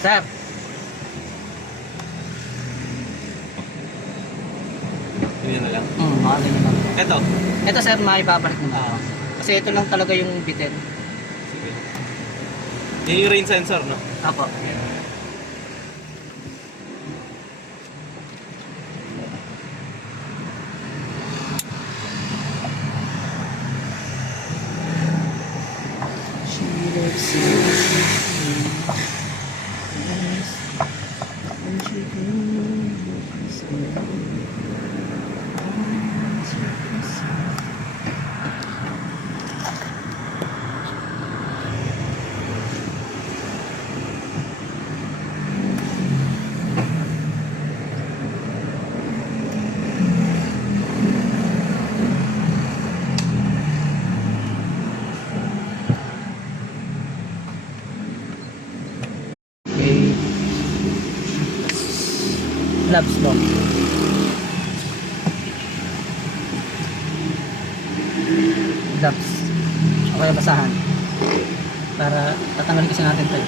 Sir. Ganyan na lang. Mga ganyan lang. Ito. Ito sir, maibabalik naman. Kasi ito lang talaga yung bitin. Sige. Yan yung rain sensor, no? Apo. Okay. Gloves mo. Gloves. O kaya basahan. Para tatanggalin kasi natin ito.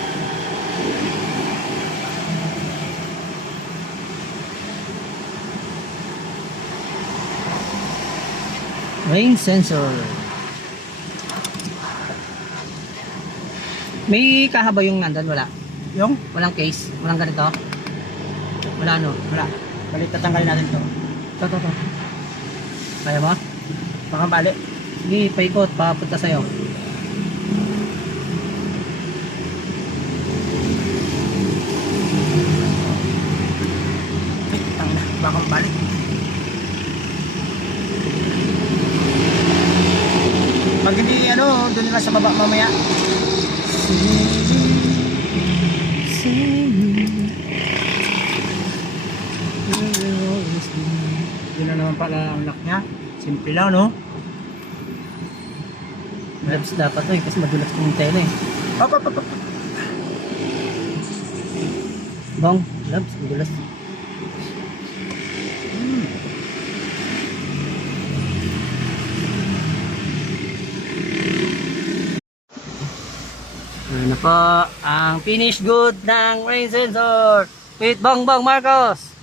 Rain sensor. May kahaba yung nandun? Wala? Yung? Walang case? Walang ganito? Wala no? Wala. Balik tatanggalin natin to. Ito. Kaya mo? Baka balik. Sige, paikot. Papunta sa'yo. Ay, tangina. Baka balik. Pag hindi doon na sa baba mamaya. Yun na naman pala ang lock niya. Simple lang, no? Gloves dapat to kasi madulas yung tela eh. Op. Bong, gloves, madulas. Ano po ang finish good ng rain sensor with Bongbong Marcos.